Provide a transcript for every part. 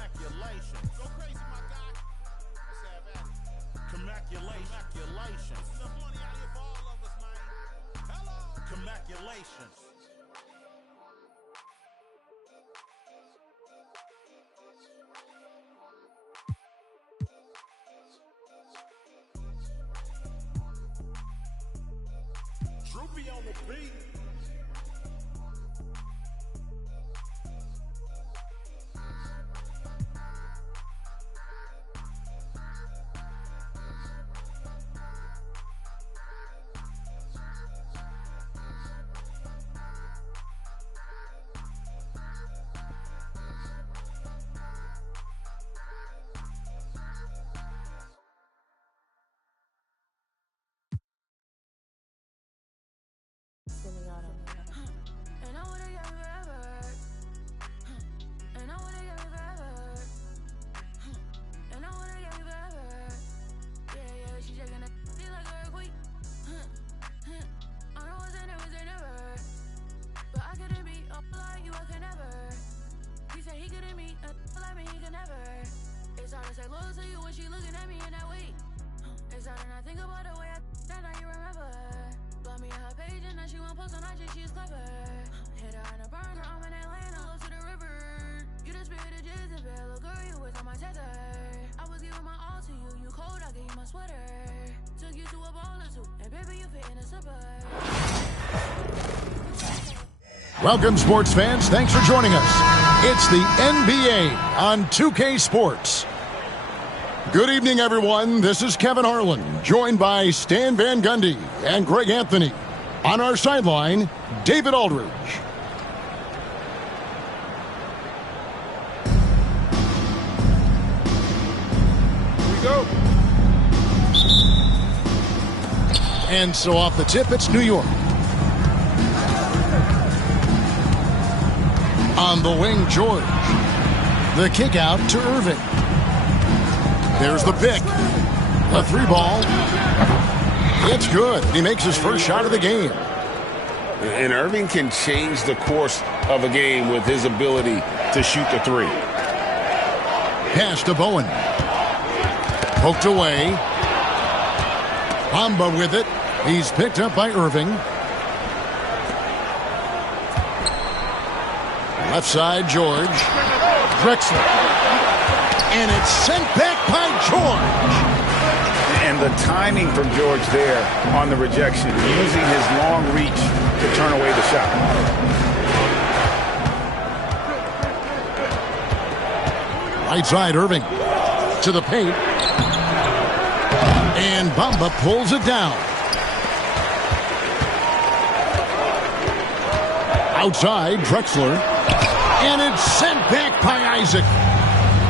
Go crazy, my guy. Let's have at it. Congratulations. Enough money out here for all of us, man. Hello. Congratulations. Droopy on the beat. And I would've got me forever. And I would've got me forever. And I would've got me forever. Yeah, she shaking that shit like a earthquake. I know what's in it, was there never. But I couldn't be up like you, I could never. He said he couldn't meet a like me, he could never. It's hard to say loyal to you when she looking at me in that way. It's hard to not think about the way I that now you remember. Block me on her page and now she won't post on IG, she's clever. Hit her in a burner, I'm in Atlanta, love to the river. You the spirit of Jezebel, little girl, you was on my tether. I was giving my all to you, you cold, I gave you my sweater. Took you to a ball or two, and baby, you fit in a slipper. Welcome, sports fans. Thanks for joining us. It's the NBA on 2K Sports. Good evening, everyone. This is Kevin Harlan, joined by Stan Van Gundy and Greg Anthony. On our sideline, David Aldridge. Here we go. And so off the tip, it's New York. On the wing, George. The kick out to Irving. There's the pick. A three ball. It's good. He makes his first shot of the game. And Irving can change the course of a game with his ability to shoot the three. Pass to Bowen. Poked away. Bamba with it. He's picked up by Irving. Left side, George. Drexler. And it's sent back by George. And the timing from George there on the rejection, using his long reach to turn away the shot. Right side, Irving. To the paint. And Bamba pulls it down. Outside, Drexler. And it's sent back by Isaac.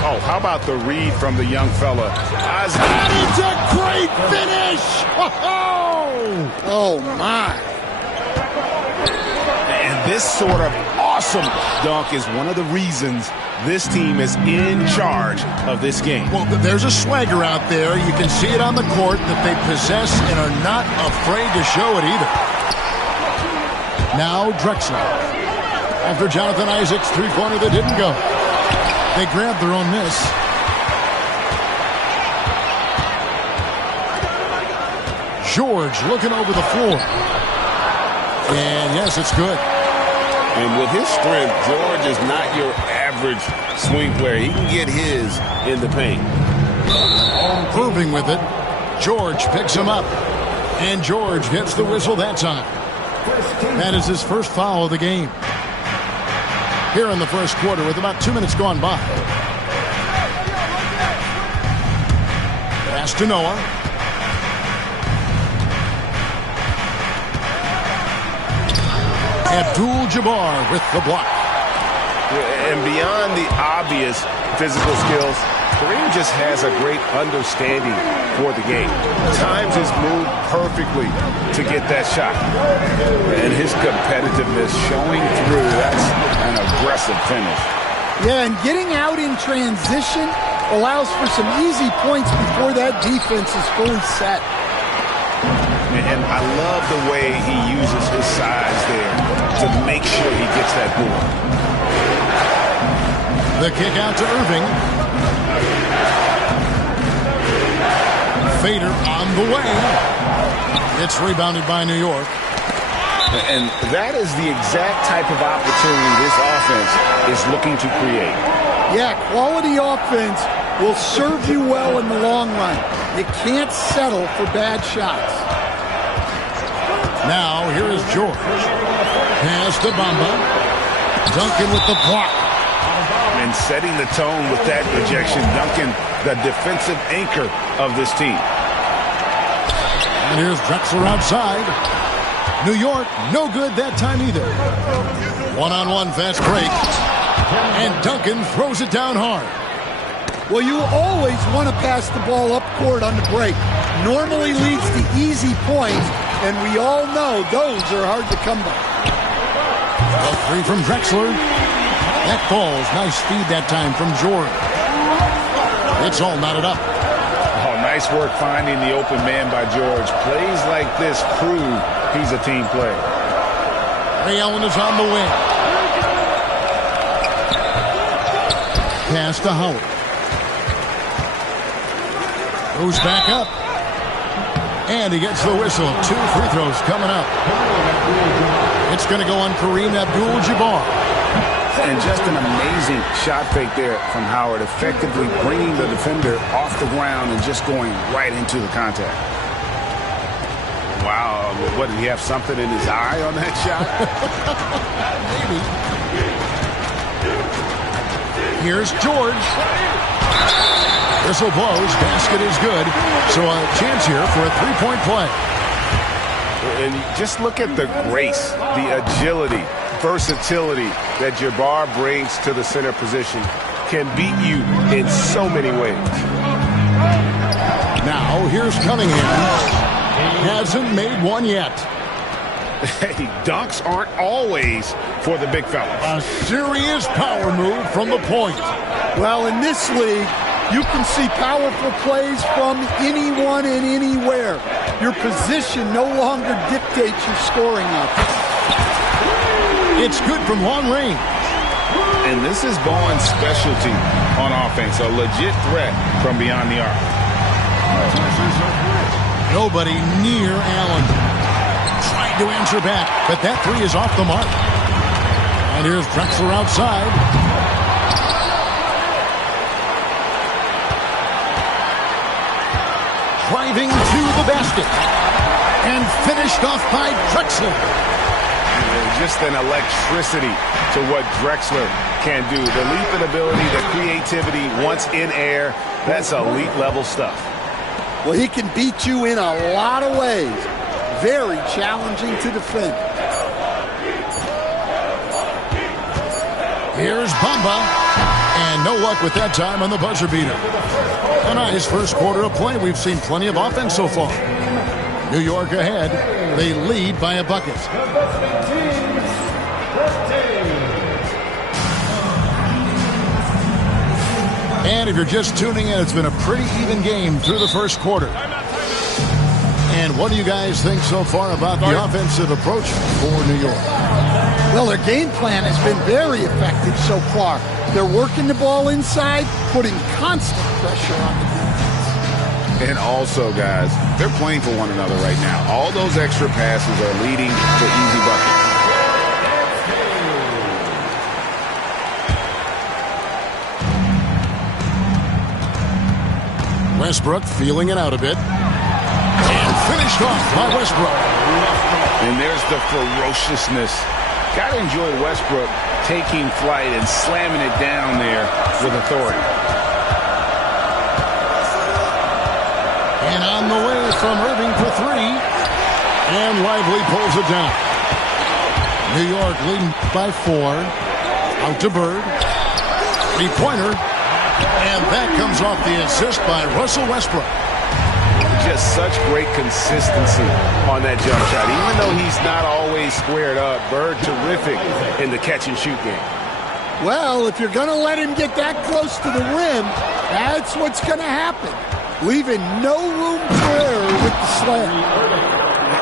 Oh, how about the read from the young fella? That is a great finish! Oh, my. And this sort of awesome dunk is one of the reasons this team is in charge of this game. Well, there's a swagger out there. You can see it on the court that they possess and are not afraid to show it either. Now Drexler. After Jonathan Isaac's three-pointer that didn't go. They grabbed their own miss. George looking over the floor. And yes, it's good. And with his strength, George is not your average swing player. He can get his in the paint. Irving with it. George picks him up. And George gets the whistle that time. That is his first foul of the game. Here in the first quarter with about 2 minutes gone by. Pass to Noah. Abdul-Jabbar with the block. And beyond the obvious physical skills, Kareem just has a great understanding for the game. Times his move perfectly to get that shot. And his competitiveness showing through. That's an aggressive finish. Yeah, and getting out in transition allows for some easy points before that defense is fully set. And I love the way he uses his size there to make sure he gets that board. The kick out to Irving. Fader on the way. It's rebounded by New York. And that is the exact type of opportunity this offense is looking to create. Yeah, quality offense will serve you well in the long run. You can't settle for bad shots. Now, here is George. Pass to Bamba. Duncan with the block. And setting the tone with that rejection. Duncan, the defensive anchor of this team. And here's Drexler outside. New York, no good that time either. One-on-one fast break. And Duncan throws it down hard. Well, you always want to pass the ball up court on the break. Normally leads to easy points, and we all know those are hard to come by. A three from Drexler. That falls. Nice feed that time from George. It's all knotted up. Oh, nice work finding the open man by George. Plays like this prove he's a team player. Ray Allen is on the wing. Pass to Howard. Goes back up. And he gets the whistle. 2 free throws coming up. It's going to go on Kareem Abdul-Jabbar. And just an amazing shot fake there from Howard, effectively bringing the defender off the ground and just going right into the contact. Wow, what, did he have something in his eye on that shot? Maybe. Here's George. Whistle blows, basket is good. So a chance here for a three-point play. And just look at the grace, the agility, versatility that Jabbar brings to the center position. Can beat you in so many ways. Now, here's Cunningham. Hasn't made one yet. Hey, dunks aren't always for the big fellas. A serious power move from the point. Well, in this league, you can see powerful plays from anyone and anywhere. Your position no longer dictates your scoring output. It's good from long range. And this is Bowen's specialty on offense, a legit threat from beyond the arc. Nobody near Allen. Tried to answer back, but that three is off the mark. And here's Drexler outside. Driving to the basket. And finished off by Drexler. Just an electricity to what Drexler can do. The leap in ability, the creativity once in air, that's elite level stuff. Well, he can beat you in a lot of ways. Very challenging to defend. Here's Bamba. And no luck with that time on the buzzer beater. A nice first quarter of play. We've seen plenty of offense so far. New York ahead. They lead by a bucket. And if you're just tuning in, it's been a pretty even game through the first quarter. And what do you guys think so far about the offensive approach for New York? Well, their game plan has been very effective so far. They're working the ball inside, putting constant pressure on the defense. And also, guys, they're playing for one another right now. All those extra passes are leading to easy buckets. Westbrook feeling it out a bit. And finished off by Westbrook. And there's the ferociousness. Got to enjoy Westbrook taking flight and slamming it down there with authority. And on the way from Irving for three. And Lively pulls it down. New York leading by 4. Out to Bird. Three-pointer. And that comes off the assist by Russell Westbrook. Just such great consistency on that jump shot. Even though he's not always squared up, Bird terrific in the catch-and-shoot game. Well, if you're going to let him get that close to the rim, that's what's going to happen. Leaving no room for error with the slam.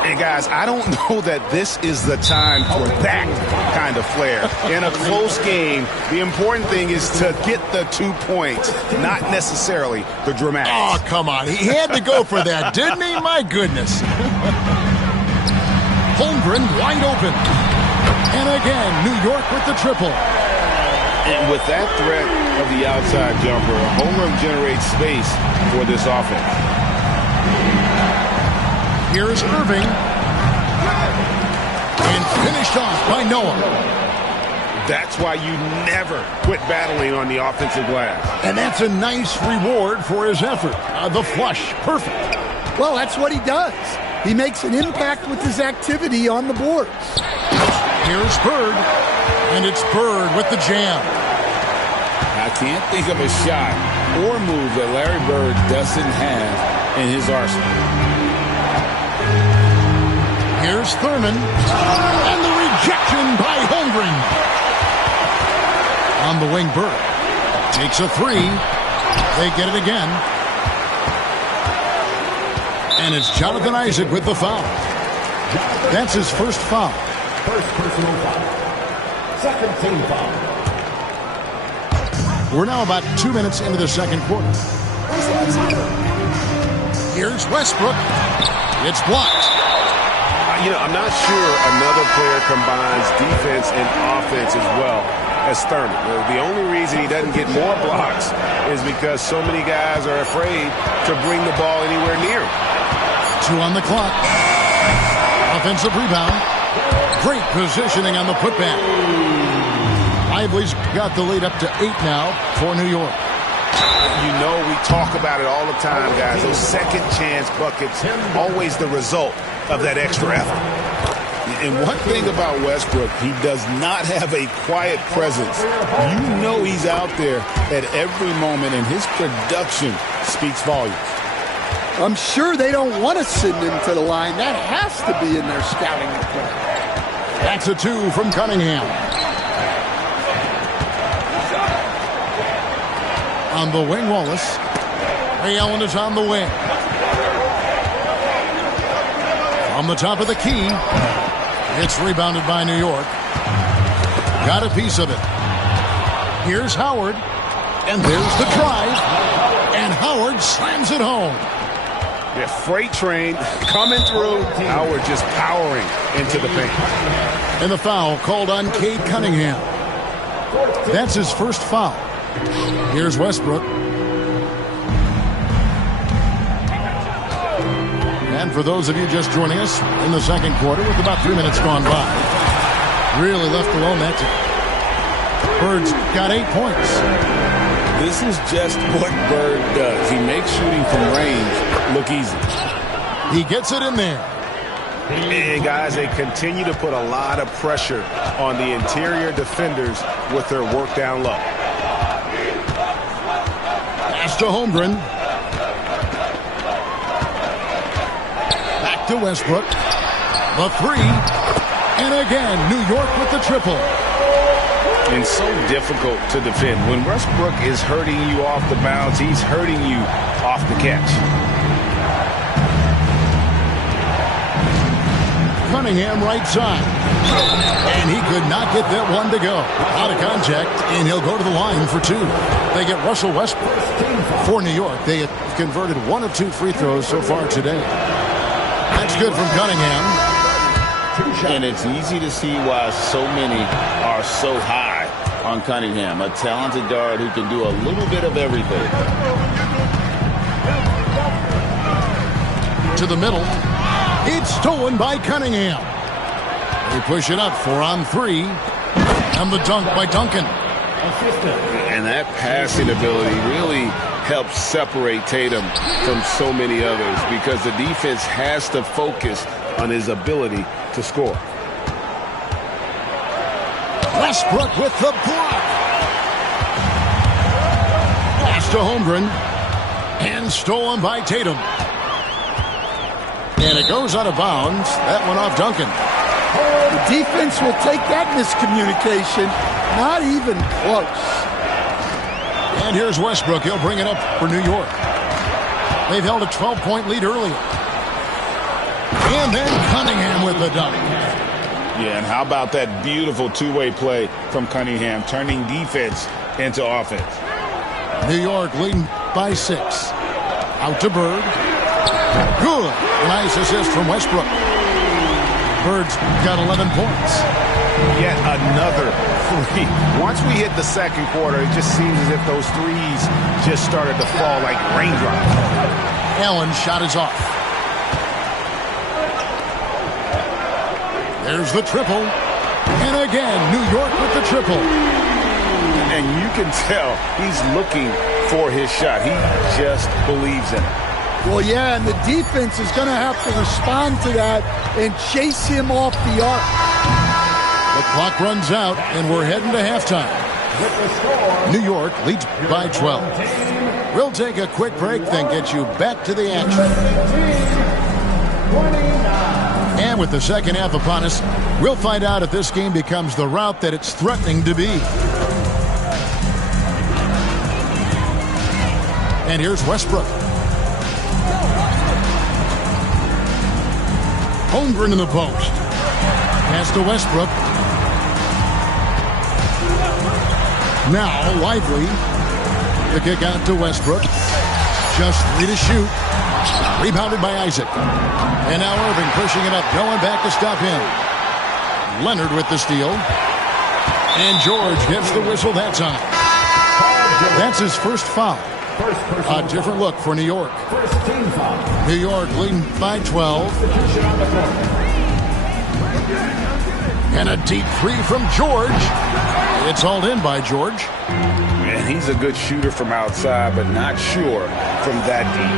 And guys, I don't know that this is the time for that kind of flair. In a close game, the important thing is to get the 2 points, not necessarily the dramatics. Oh, come on. He had to go for that, didn't he? My goodness. Holmgren wide open. And again, New York with the triple. And with that threat of the outside jumper, Holmgren generates space for this offense. Here's Irving. And finished off by Noah. That's why you never quit battling on the offensive glass. And that's a nice reward for his effort. The flush, perfect. Well, that's what he does. He makes an impact with his activity on the boards. Here's Bird. And it's Bird with the jam. I can't think of a shot or move that Larry Bird doesn't have in his arsenal. Here's Thurman. And the rejection by Holmgren. On the wing, Bird. Takes a three. They get it again. And it's Jonathan Isaac with the foul. That's his first foul. First personal foul. Second team foul. We're now about 2 minutes into the second quarter. Here's Westbrook. It's blocked. You know, I'm not sure another player combines defense and offense as well as Thurman. The only reason he doesn't get more blocks is because so many guys are afraid to bring the ball anywhere near him. 2 on the clock. Offensive rebound. Great positioning on the putback. Lively's got the lead up to 8 now for New York. You know, we talk about it all the time, guys. Those second chance buckets, always the result of that extra effort. And one thing about Westbrook, he does not have a quiet presence. You know he's out there at every moment, and his production speaks volumes. I'm sure they don't want to send him to the line. That has to be in their scouting report. That's a 2 from Cunningham. On the wing, Wallace. Ray Allen is on the wing. On the top of the key. It's rebounded by New York. Got a piece of it. Here's Howard. And there's the drive. And Howard slams it home. Yeah, freight train coming through. Howard just powering into the paint. And the foul called on Cade Cunningham. That's his first foul. Here's Westbrook. And for those of you just joining us in the second quarter with about 3 minutes gone by, really left alone that time. Bird's got 8 points. This is just what Bird does. He makes shooting from range look easy. He gets it in there. And guys, they continue to put a lot of pressure on the interior defenders with their work down low. Pass to Holmgren. Back to Westbrook. The 3. And again, New York with the triple. And so difficult to defend. When Westbrook is hurting you off the bounce, he's hurting you off the catch. Cunningham right side. And he could not get that one to go. Out of contact, and he'll go to the line for 2. They get Russell Westbrook for New York. They have converted 1 of 2 free throws so far today. That's good from Cunningham. And it's easy to see why so many are so high on Cunningham, a talented guard who can do a little bit of everything. To the middle. It's stolen by Cunningham. They push it up 4 on 3. And the dunk by Duncan. And that passing ability really helps separate Tatum from so many others because the defense has to focus on his ability to score. Westbrook with the block. Pass to Holmgren. And stolen by Tatum. And it goes out of bounds. That went off Duncan. The defense will take that miscommunication. Not even close. And here's Westbrook. He'll bring it up for New York. They've held a 12-point lead earlier. And then Cunningham with the dunk. Yeah, and how about that beautiful two-way play from Cunningham, turning defense into offense. New York leading by 6. Out to Bird. Good. Nice assist from Westbrook. Bird's got 11 points. Yet another three. Once we hit the second quarter, it just seems as if those threes just started to fall like raindrops. Allen's shot is off. There's the triple. And again, New York with the triple. And you can tell he's looking for his shot. He just believes in it. Well, yeah, and the defense is going to have to respond to that and chase him off the arc. The clock runs out, and we're heading to halftime. New York leads by 12. We'll take a quick break, then get you back to the action. And with the second half upon us, we'll find out if this game becomes the route that it's threatening to be. And here's Westbrook. Holmgren in the post. Pass to Westbrook. Now Lively. The kick out to Westbrook. Just 3 to shoot. Rebounded by Isaac. And now Irving pushing it up, going back to stop him. Leonard with the steal. And George gets the whistle that time. That's his first foul. A different look for New York. New York leading by 12. And a deep three from George. It's hauled in by George. Man, he's a good shooter from outside, but not sure from that deep.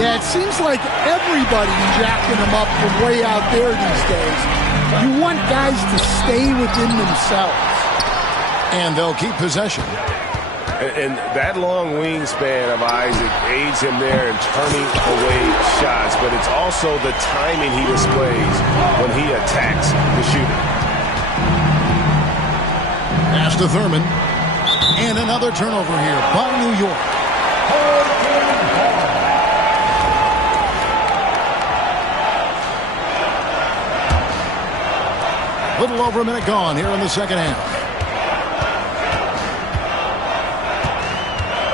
Yeah, it seems like everybody's jacking him up from way out there these days. You want guys to stay within themselves. And they'll keep possession. And that long wingspan of Isaac aids him there in turning away shots, but it's also the timing he displays when he attacks the shooter. Pass to Thurman. And another turnover here by New York. Little over a minute gone here in the second half.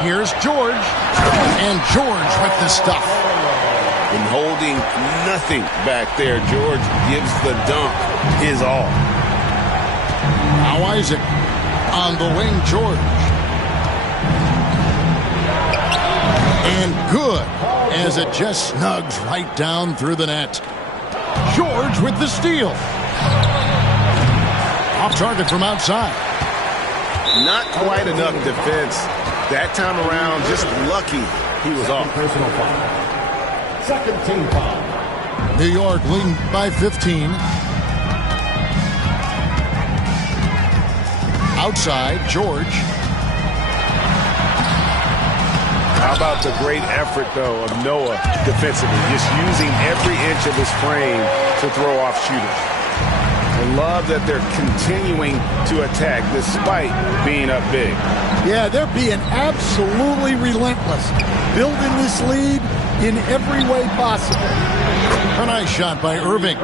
Here's George. And George with the stuff. And holding nothing back there, George gives the dunk his all. Now Isaac on the wing, George. And good, as it just snugs right down through the net. George with the steal. Off target from outside. Not quite enough defense. That time around, just lucky he was off. Personal foul. Second team foul. New York leading by 15. Outside, George. How about the great effort, though, of Noah defensively, just using every inch of his frame to throw off shooters. I love that they're continuing to attack despite being up big. Yeah, they're being absolutely relentless, building this lead in every way possible. A nice shot by Irving.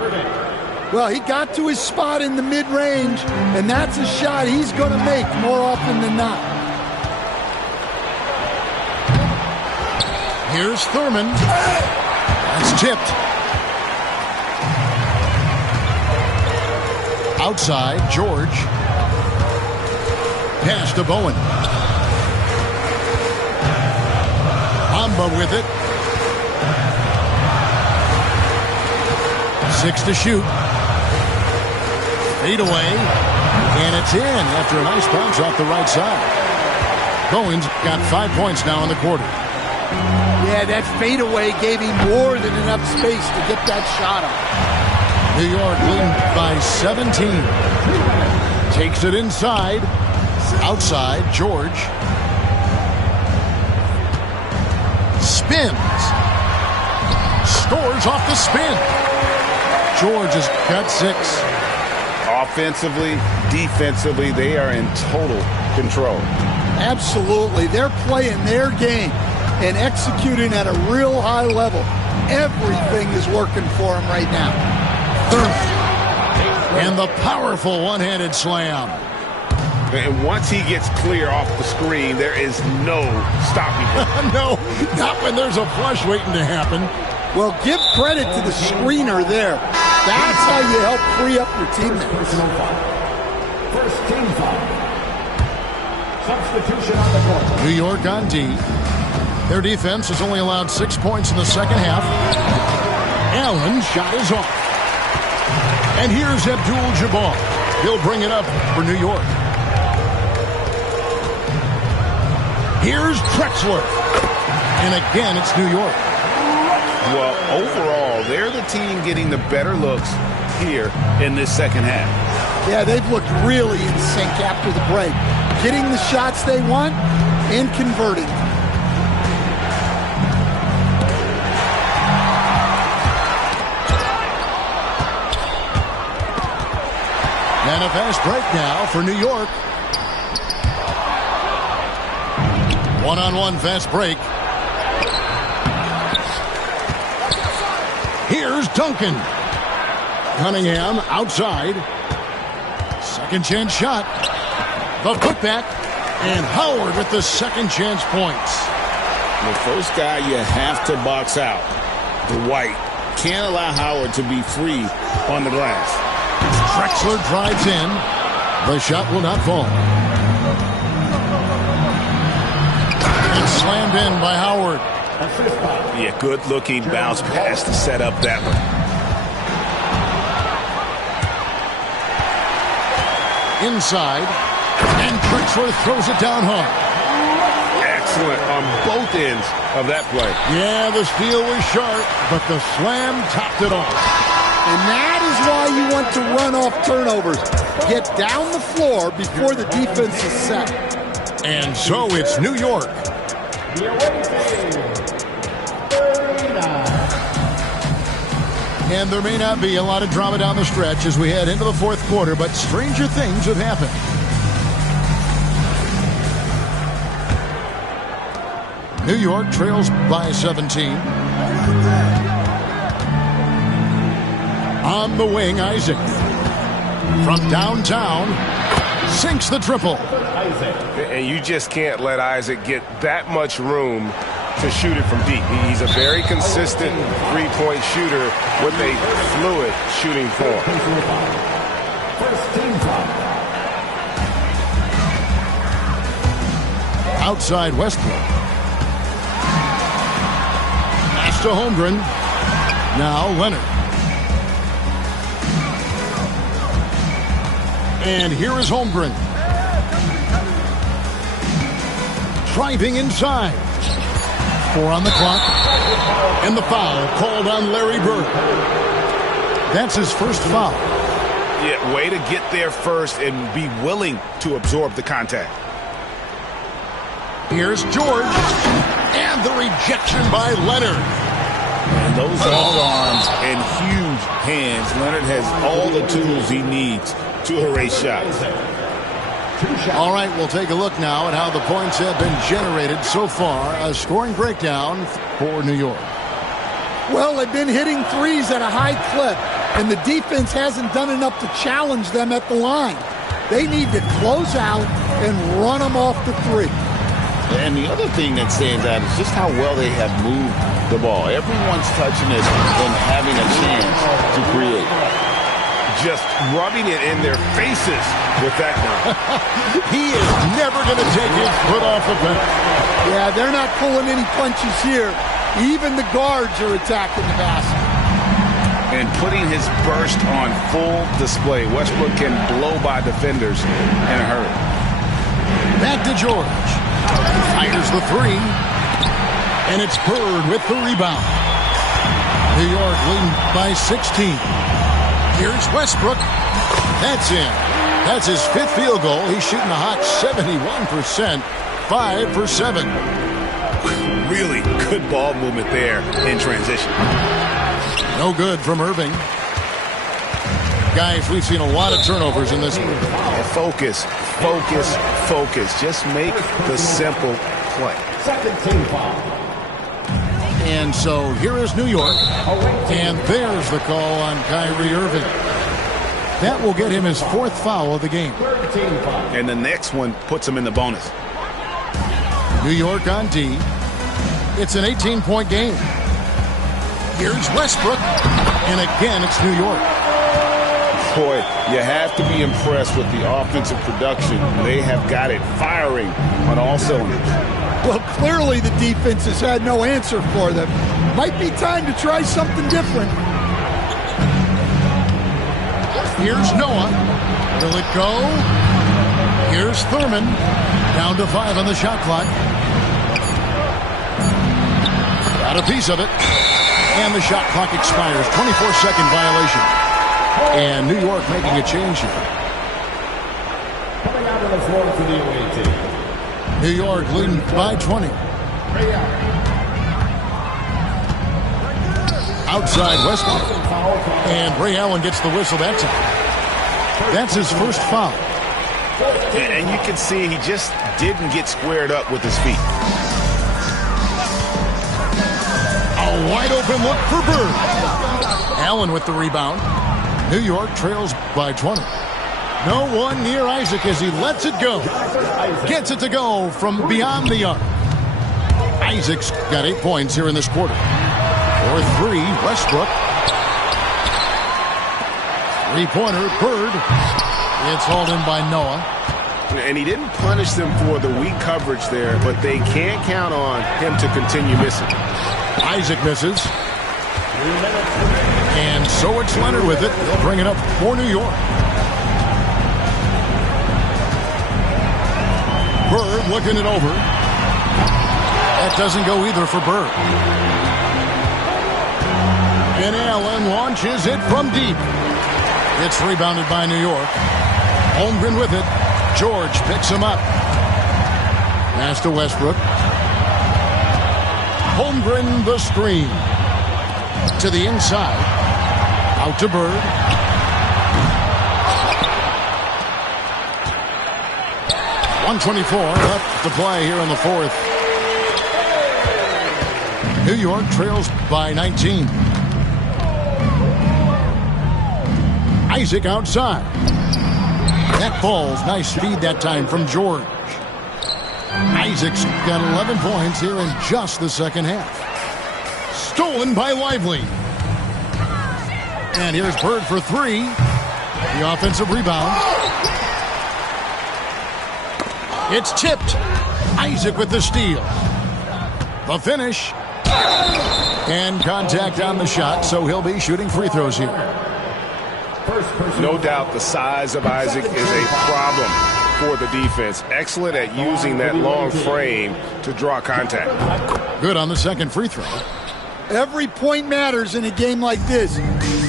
Well, he got to his spot in the mid-range, and that's a shot he's going to make more often than not. Here's Thurman. That's tipped. Outside, George. Pass to Bowen. Amba with it. 6 to shoot. Fade away. And it's in after a nice bounce off the right side. Bowen's got 5 points now in the quarter. Yeah, that fadeaway gave him more than enough space to get that shot off. New York leading by 17. Takes it inside. Outside, George. Spins. Scores off the spin. George has got 6. Offensively, defensively, they are in total control. Absolutely. They're playing their game and executing at a real high level. Everything is working for him right now. And the powerful one-handed slam. And once he gets clear off the screen, there is no stopping him. No, not when there's a flush waiting to happen. Well, give credit to the screener there. That's how you help free up your teammates. First team foul. Substitution on the court. New York on D. Their defense has only allowed 6 points in the second half. Allen's shot is off. And here's Abdul-Jabbar. He'll bring it up for New York. Here's Drexler. And again, it's New York. Well, overall, they're the team getting the better looks here in this second half. Yeah, they've looked really in sync after the break. Getting the shots they want and converting. And a fast break now for New York. One-on-one fast break. Here's Duncan. Cunningham outside. Second chance shot. The putback. And Howard with the second chance points. The first guy you have to box out, the White, can't allow Howard to be free on the glass. Drexler drives in. The shot will not fall. And slammed in by Howard. Yeah, good-looking bounce pass to set up that one. Inside. And Drexler throws it down hard. Excellent on both ends of that play. Yeah, the steal was sharp, but the slam topped it off. And that is why you want to run off turnovers. Get down the floor before the defense is set. And so it's New York. The away team, 39. And there may not be a lot of drama down the stretch as we head into the fourth quarter, but stranger things have happened. New York trails by 17. On the wing, Isaac. From downtown, sinks the triple. And you just can't let Isaac get that much room to shoot it from deep. He's a very consistent three-point shooter with a fluid shooting form. First team foul. Outside Westbrook. Pass to Holmgren. Now Leonard. And here is Holmgren. Driving inside. 4 on the clock. And the foul called on Larry Bird. That's his first foul. Yeah, way to get there first and be willing to absorb the contact. Here's George. And the rejection by Leonard. And those long arms and huge hands. Leonard has all the tools he needs to erase shots. All right, we'll take a look now at how the points have been generated so far. A scoring breakdown for New York. Well, they've been hitting threes at a high clip, and the defense hasn't done enough to challenge them at the line. They need to close out and run them off the three. And the other thing that stands out is just how well they have moved the ball. Everyone's touching it and having a chance to create. Just rubbing it in their faces with that dunk. He is never going to take his foot off the bench. Yeah, they're not pulling any punches here. Even the guards are attacking the basket. And putting his burst on full display. Westbrook can blow by defenders in a hurry. Back to George. Fires the three. And it's Bird with the rebound. New York leading by 16. Here's Westbrook. That's in. That's his 5th field goal. He's shooting a hot 71%. 5 for 7. Really good ball movement there in transition. No good from Irving. Guys, we've seen a lot of turnovers in this one. Focus, focus, focus. Just make the simple play. Second team foul. And so here is New York. And there's the call on Kyrie Irving. That will get him his 4th foul of the game. And the next one puts him in the bonus. New York on D. It's an 18-point game. Here's Westbrook. And again, it's New York. Boy, you have to be impressed with the offensive production. They have got it firing on all cylinders. Well, clearly the defense has had no answer for them. Might be time to try something different. Here's Noah. Will it go? Here's Thurman. Down to 5 on the shot clock. Got a piece of it. And the shot clock expires. 24-second violation. And New York making a change here. Coming out on the floor for the away team. New York leading by 20. Outside Westbrook. And Ray Allen gets the whistle that time. That's his first foul. And you can see he just didn't get squared up with his feet. A wide open look for Bird. Allen with the rebound. New York trails by 20. No one near Isaac as he lets it go. Gets it to go from beyond the arc. Isaac's got 8 points here in this quarter. For 3, Westbrook. 3-pointer, Bird. It's hauled in by Noah. And he didn't punish them for the weak coverage there, but they can't count on him to continue missing. Isaac misses. And so it's Leonard with it. They'll bring it up for New York. Bird looking it over. That doesn't go either for Bird. And Allen launches it from deep. It's rebounded by New York. Holmgren with it. George picks him up. Pass to Westbrook. Holmgren the screen. To the inside. Out to Bird. .124 left to play here in the 4th. New York trails by 19. Isaac outside. That falls. Nice feed that time from George. Isaac's got 11 points here in just the second half. Stolen by Lively. And here's Bird for 3. The offensive rebound. It's tipped. Isaac with the steal. The finish. And contact on the shot, so he'll be shooting free throws here. No doubt the size of Isaac is a problem for the defense. Excellent at using that long frame to draw contact. Good on the second free throw. Every point matters in a game like this.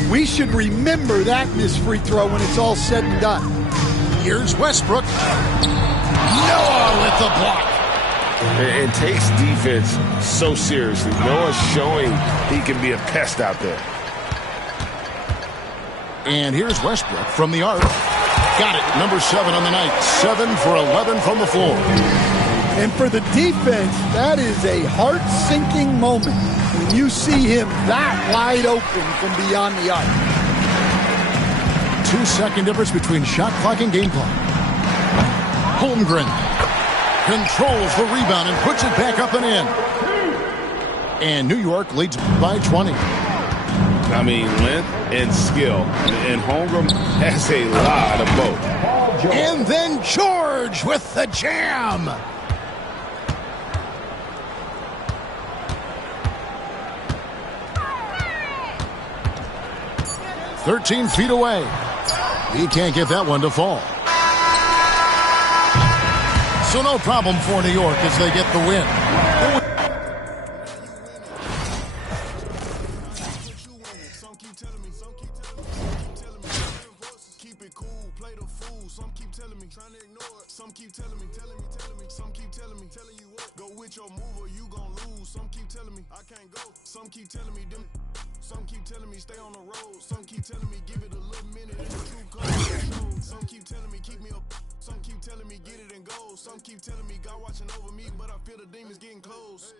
We should remember that missed free throw when it's all said and done. Here's Westbrook. Noah with the block. It takes defense so seriously. Noah's showing he can be a pest out there. And here's Westbrook from the arc. Got it. Number 7 on the night. 7 for 11 from the floor. And for the defense, that is a heart-sinking moment when you see him that wide open from beyond the arc. 2-second difference between shot clock and game clock. Holmgren controls the rebound and puts it back up and in. And New York leads by 20. I mean, length and skill. And Holmgren has a lot of both. And then George with the jam. "13 feet away. He can't get that one to fall. So no problem for New York as they get the win. Some keep telling me God watching over me, but I feel the demons getting close.